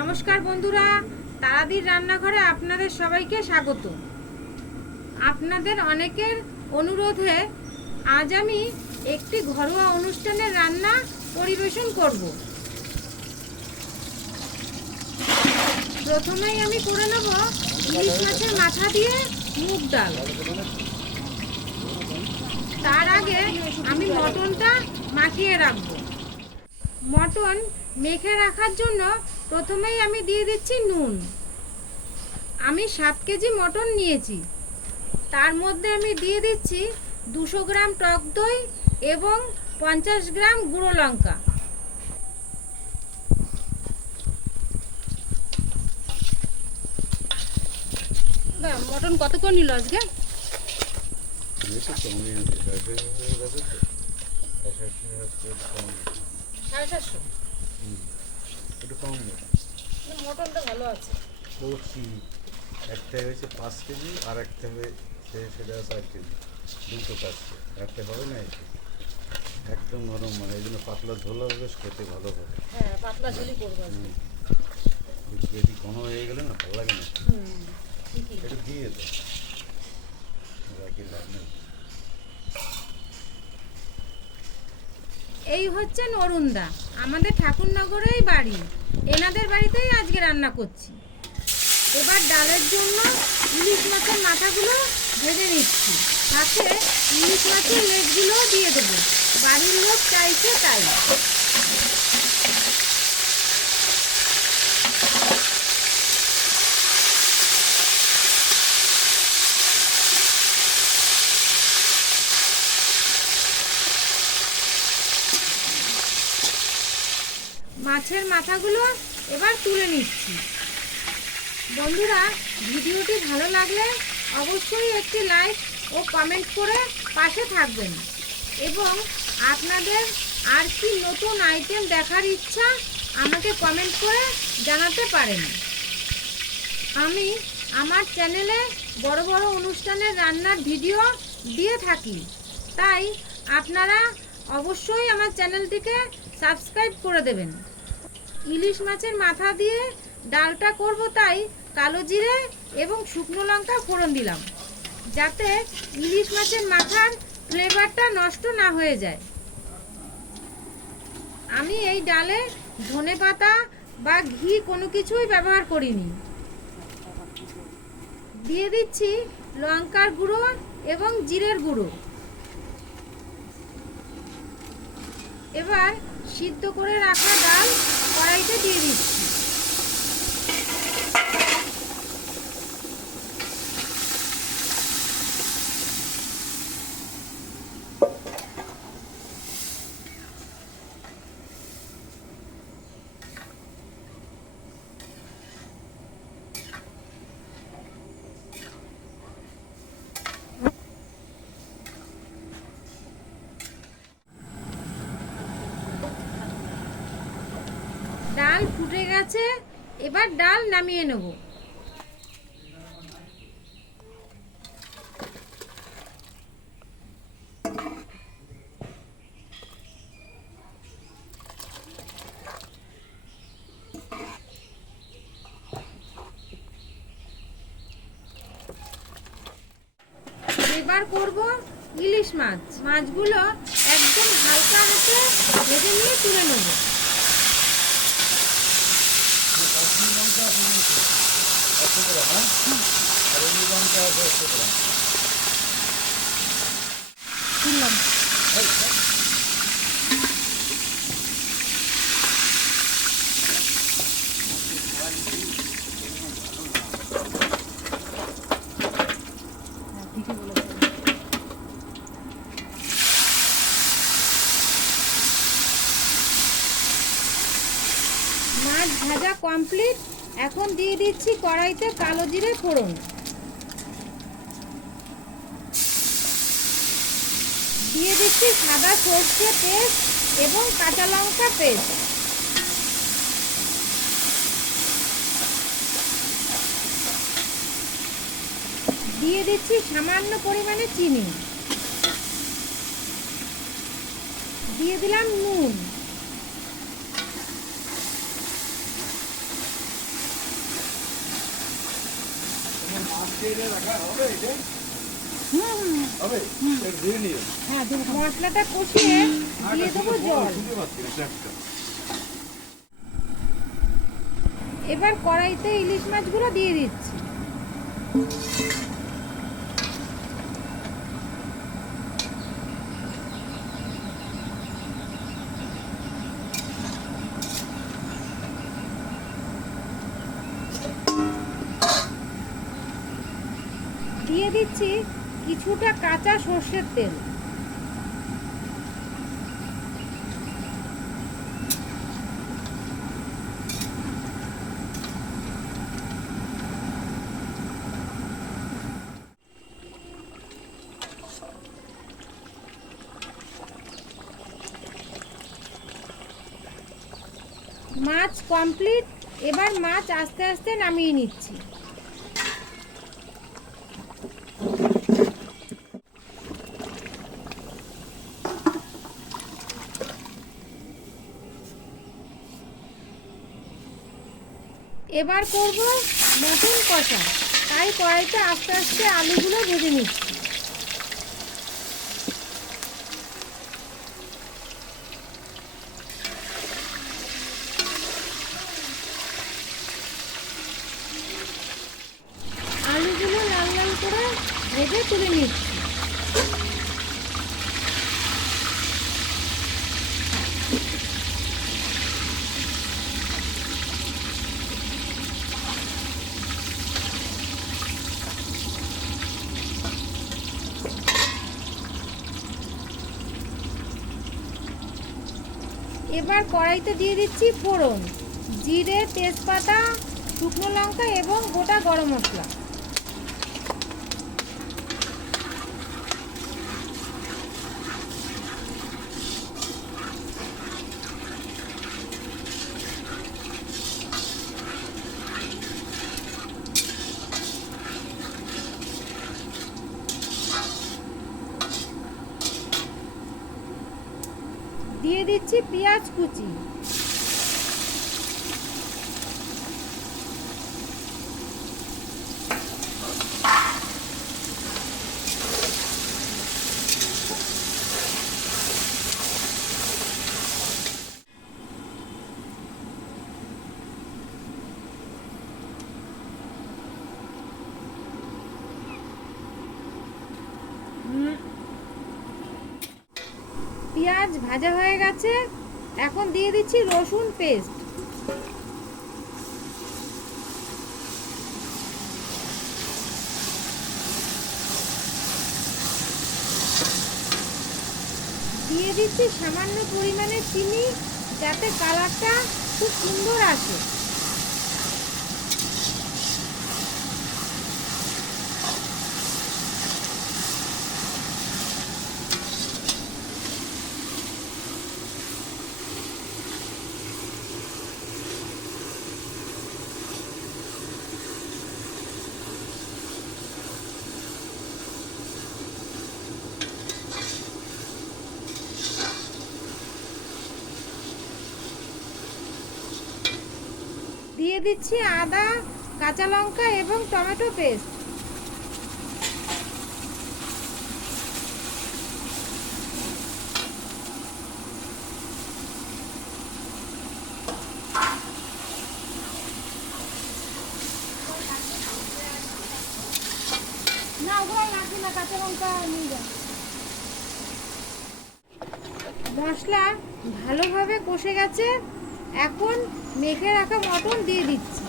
নমস্কার বন্ধুরা, তারাদির রান্নাঘরে আপনাদের সবাইকে স্বাগত। আপনাদের অনেকের অনুরোধে আজ আমি একটি ঘরোয়া অনুষ্ঠানের রান্না পরিবেশন করব। প্রথমেই আমি করে নেব ইলিশ মাছের মাথা দিয়ে মুগ ডাল। তার আগে আমি মটনটা মাখিয়ে রাখবো। মটন মেখে রাখার জন্য প্রথমেই আমি দিয়ে দিচ্ছি নুন। আমি 7 কেজি মটন নিয়েছি। তার মধ্যে আমি দিয়ে দিচ্ছি 200 গ্রাম টক দই এবং 50 গ্রাম গুঁড়ো লঙ্কা। মটন কত করে নিল আজকে? মটনটা ভালো আছে। একটা হয়েছে 5 কেজি আর একটা সেটা 4 কেজি, দুটো কাজছে একটা হবে না। এটি একদম নরম, মানে এই জন্য পাতলা ঝোল হবে, বেশ খেতে ভালো হবে। হ্যাঁ, পাতলা ঝোলই করবো। বেশি ঘন হয়ে গেলে না ভালো লাগে না। একটু দিয়ে তো বাকি লাভ নেই। এই হচ্ছেন অরুণদা, আমাদের ঠাকুরনগরেই বাড়ি। এনাদের বাড়িতেই আজকে রান্না করছি। এবার ডালের জন্য ইলিশ মাছের মাথাগুলো ভেজে নিচ্ছি, সাথে ইলিশ মাছের লেজগুলোও দিয়ে দেবো। বাড়ির লোক চাইছে তাই। মাছের মাথাগুলো এবার তুলে নিচ্ছি। বন্ধুরা, ভিডিওটি ভালো লাগলে অবশ্যই একটি লাইক ও কমেন্ট করে পাশে থাকবেন, এবং আপনাদের আর কি নতুন আইটেম দেখার ইচ্ছা আমাকে কমেন্ট করে জানাতে পারেন। আমি আমার চ্যানেলে বড় বড় অনুষ্ঠানের রান্নার ভিডিও দিয়ে থাকি, তাই আপনারা অবশ্যই আমার চ্যানেলটিকে সাবস্ক্রাইব করে দেবেন। ইলিশ মাছের মাথা দিয়ে ডালটা করব, তাই কালো জিরে এবং শুকনো লঙ্কা ফোড়ন দিলাম, যাতে ইলিশ মাছের মাথার ফ্লেভারটা নষ্ট না হয়ে যায়। আমি এই ডালে ধনেপাতা বা ঘি কোনো কিছুই ব্যবহার করিনি। দিয়ে দিচ্ছি লঙ্কার গুঁড়ো এবং জিরের গুঁড়ো। এবার সিদ্ধ করে রাখা ডাল কড়াইতে দিয়ে দিচ্ছি। ডাল ফুটে গেছে, এবার ডাল নামিয়ে নেব। এবার করব ইলিশ মাছ। মাছগুলো একদম হালকা হাতে ভেজে নিয়ে তুলে নেব। মাছ ভাজা কমপ্লিট। এখন দিয়ে দিচ্ছি কড়াইতে কালো জিরে ফোড়ন। দিয়ে দিচ্ছি সাদা সর্ষে পেস্ট এবং কাঁচা লঙ্কা পেস্ট। দিয়ে দিচ্ছি সামান্য পরিমাণে চিনি। দিয়ে দিলাম নুন। হ্যাঁ, মশলাটা কষিয়ে দিয়ে দেবো জল। এবার কড়াইতে ইলিশ মাছগুলো দিয়ে দিচ্ছি। দিয়ে দিচ্ছি কিছুটা কাঁচা সর্ষের তেল। মাছ কমপ্লিট। এবার মাছ আস্তে আস্তে নামিয়ে নিচ্ছি। এবার করব মটন কষা, তাই কড়াইতে আস্তে আস্তে আলুগুলো ভেজে নিচ্ছি। আলুগুলো লাল লাল করে ভেজে তুলে নিচ্ছি। এবার কড়াইতে দিয়ে দিচ্ছি ফোড়ন, জিরে, তেজপাতা, শুকনো লঙ্কা এবং গোটা গরম মশলা। দিয়ে দিচ্ছি পেঁয়াজ কুচি। পেঁয়াজ ভাজা হয়ে গেছে, এখন দিয়ে দিচ্ছি রসুন পেস্ট। দিয়ে দিচ্ছি সামান্য পরিমাণে চিনি, যাতে কালারটা খুব সুন্দর আসে। দিয়ে দিচ্ছি আদা, কাঁচা লঙ্কা এবং টমেটো পেস্ট। না, ওগুলো লাগবে না, কাঁচা লঙ্কা নিয়ে যাও। মশলা ভালোভাবে কষে গেছে, এখন মেখে রাখা মটন দিয়ে দিচ্ছি।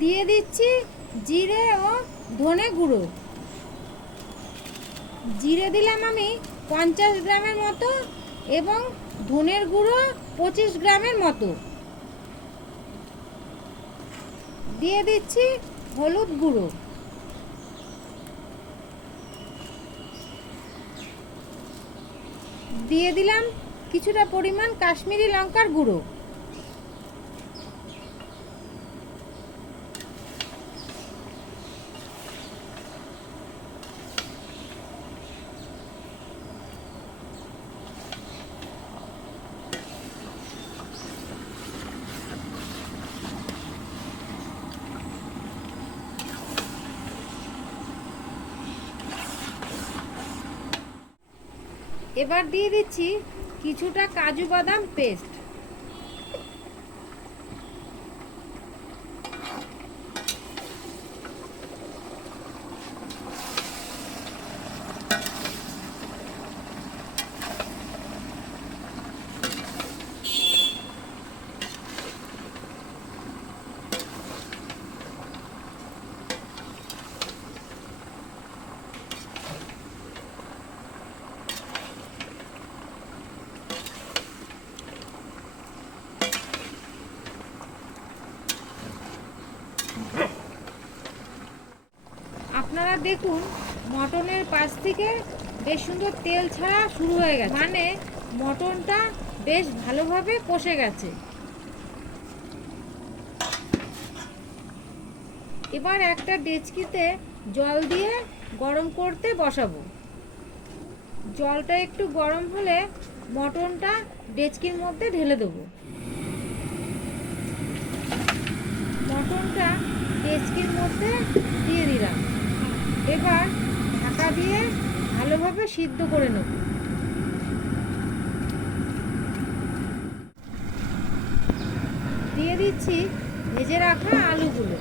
দিয়ে দিচ্ছি জিরে ও ধনে গুঁড়ো। জিরে দিলাম আমি 50 গ্রামের মতো এবং ধনের গুঁড়ো 25 গ্রামের মতো। দিয়ে দিচ্ছি হলুদ গুঁড়ো, দিয়ে দিলাম কিছুটা পরিমাণ কাশ্মীরি লঙ্কার গুঁড়ো, এবার দিয়ে দিচ্ছি কিছুটা কাজু বাদাম পেস্ট, আপনারা দেখুন মটনের পাশ থেকে বেশ সুন্দর তেল ছাড়া শুরু হয়ে গেছে, মানে মটনটা বেশ ভালোভাবে কষে গেছে। এবার একটা ডেচকিতে জল দিয়ে গরম করতে বসাবো। জলটা একটু গরম হলে মটনটা ডেচকির মধ্যে ঢেলে দেবো। মটনটা ডেচকির মধ্যে দিয়ে দিলাম। এবার ঢাকা দিয়ে ভালোভাবে সিদ্ধ করে নেব। দিয়ে দিচ্ছি ভেজে রাখা আলুগুলো,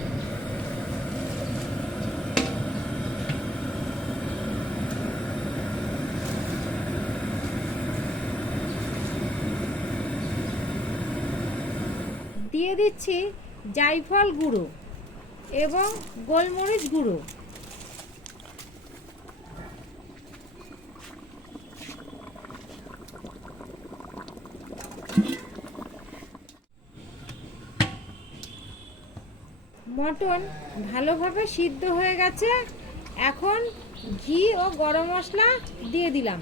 দিয়ে দিচ্ছি জায়ফল গুঁড়ো এবং গোলমরিচ গুঁড়ো, মটন ভালোভাবে সিদ্ধ হয়ে গেছে। এখন ঘি ও গরম মশলা দিয়ে দিলাম।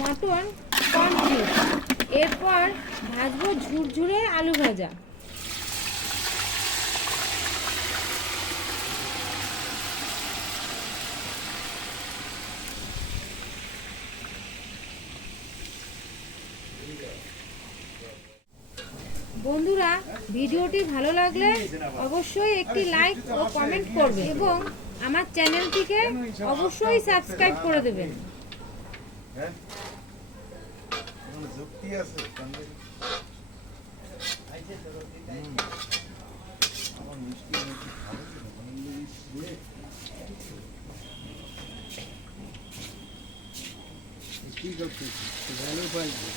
Mutton complete. এরপর ভাজবো ঝুরঝুরে আলু ভাজা। বন্ধুরা, ভিডিওটি ভালো লাগলে অবশ্যই একটি লাইক ও কমেন্ট করবেন এবং আমার চ্যানেলটিকে অবশ্যই সাবস্ক্রাইব করে দেবেন। যুক্তি আছে আমার মিষ্টি ভালো পাইছে।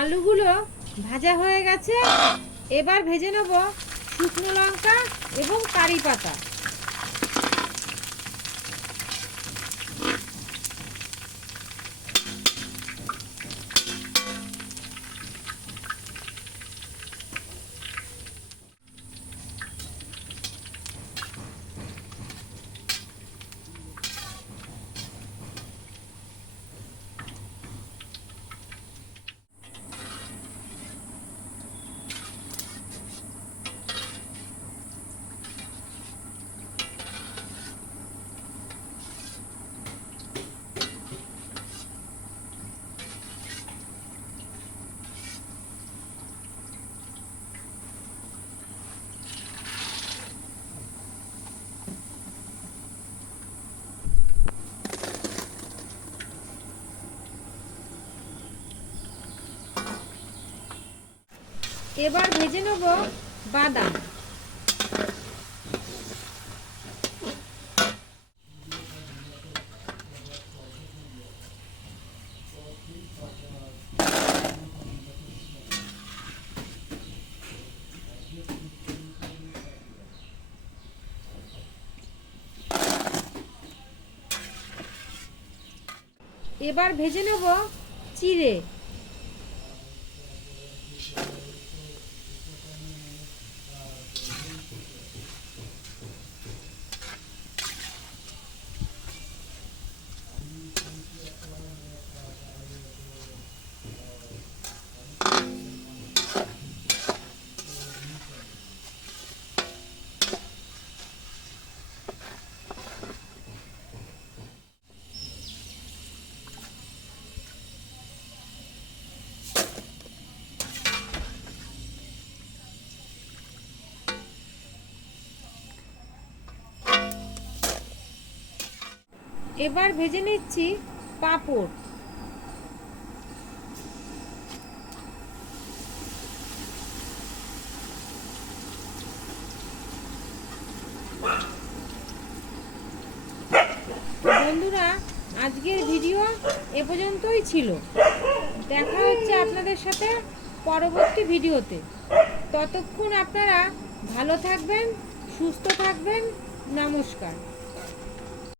আলুগুলো ভাজা হয়ে গেছে। এবার ভেজে নেব শুকনো লঙ্কা এবং কারি পাতা। এবার ভেজে নেব বাদাম। এবার ভেজে নেব চিড়ে। এবার ভেজে নিচ্ছি পাঁপড়। বন্ধুরা, আজকের ভিডিও এ পর্যন্তই ছিল। দেখা হচ্ছে আপনাদের সাথে পরবর্তী ভিডিওতে। ততক্ষণ আপনারা ভালো থাকবেন, সুস্থ থাকবেন। নমস্কার।